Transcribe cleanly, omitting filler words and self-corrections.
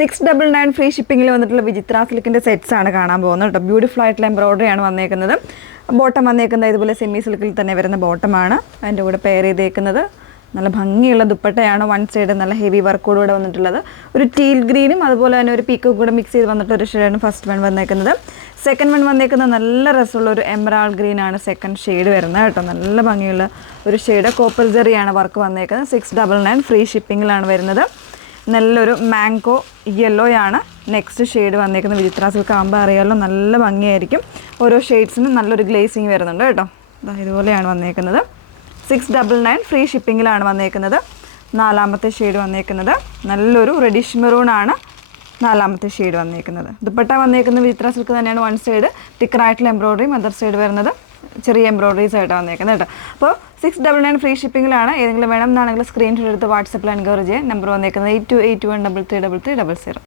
699 free ഷിപ്പിംഗിൽ വന്നിട്ടുള്ള വിചിത്ര സിൽക്കിൻ്റെ sets ആണ് കാണാൻ പോകുന്നത് കേട്ടോ. ബ്യൂട്ടിഫുൾ ആയിട്ടുള്ള എംബ്രോയിഡറി ആണ് വന്നേക്കുന്നത്. ബോട്ടം വന്നേക്കുന്നത് ഇതുപോലെ സെമി സിൽക്കിൽ തന്നെ വരുന്ന ബോട്ടമാണ്. അതിൻ്റെ കൂടെ പെയർ ചെയ്തേക്കുന്നത് നല്ല ഭംഗിയുള്ള ദുപ്പട്ടയാണ്. വൺ സൈഡ് നല്ല ഹെവി വർക്കോടുകൂടെ വന്നിട്ടുള്ളത്. ഒരു ടീൽ ഗ്രീനും അതുപോലെ തന്നെ ഒരു പീക്കും കൂടെ മിക്സ് ചെയ്ത് വന്നിട്ടൊരു ഷെയ്ഡാണ് ഫസ്റ്റ് വൺ വന്നേക്കുന്നത്. സെക്കൻഡ് വൺ വന്നേക്കുന്നത് നല്ല രസമുള്ള ഒരു എമറാൾഡ് ഗ്രീൻ ആണ് സെക്കൻഡ് ഷെയ്ഡ് വരുന്നത് കേട്ടോ. നല്ല ഭംഗിയുള്ള ഒരു ഷെയ്ഡ്. കോപ്പർ ജെറിയാണ് വർക്ക് വന്നേക്കുന്നത്. 699 ഫ്രീ ഷിപ്പിങ്ങിലാണ് വരുന്നത്. നല്ലൊരു മാംഗോ യെല്ലോയാണ് നെക്സ്റ്റ് ഷെയ്ഡ് വന്നേക്കുന്നത്. വിചിത്ര സിൽക്ക് ആകുമ്പോൾ അറിയാമല്ലോ, നല്ല ഭംഗിയായിരിക്കും. ഓരോ ഷെയ്ഡ്സിനും നല്ലൊരു ഗ്ലേസിങ് വരുന്നുണ്ട് കേട്ടോ. ഇതുപോലെയാണ് വന്നേക്കുന്നത്. 699 ഫ്രീ ഷിപ്പിങ്ങിലാണ് വന്നേക്കുന്നത്. നാലാമത്തെ ഷെയ്ഡ് വന്നേക്കുന്നത് നല്ലൊരു റെഡിഷ് മെറൂൺ ആണ്. നാലാമത്തെ ഷെയ്ഡ് വന്നേക്കുന്നത്. ദുപ്പട്ട വന്നേക്കുന്നത് വിചിത്ര സിൽക്ക് തന്നെയാണ്. വൺ സൈഡ് തിക്കറായിട്ടുള്ള എംബ്രോയിഡറിയും അതർ സൈഡ് വരുന്നത് ചെറിയ എംബ്രോയിഡറീസ് ആയിട്ടാണ് വന്നേക്കുന്നത് കേട്ടോ. അപ്പോൾ 699 ഫ്രീ ഷിപ്പിങ്ങിലാണ്. ഏതെങ്കിലും വേണം എന്നാണെങ്കിൽ സ്ക്രീൻഷോട്ട് എടുത്ത് വാട്സപ്പിൽ എൻക്വയറി ചെയ്യാൻ. നമ്പർ വന്നേക്കുന്നത് 8281333300.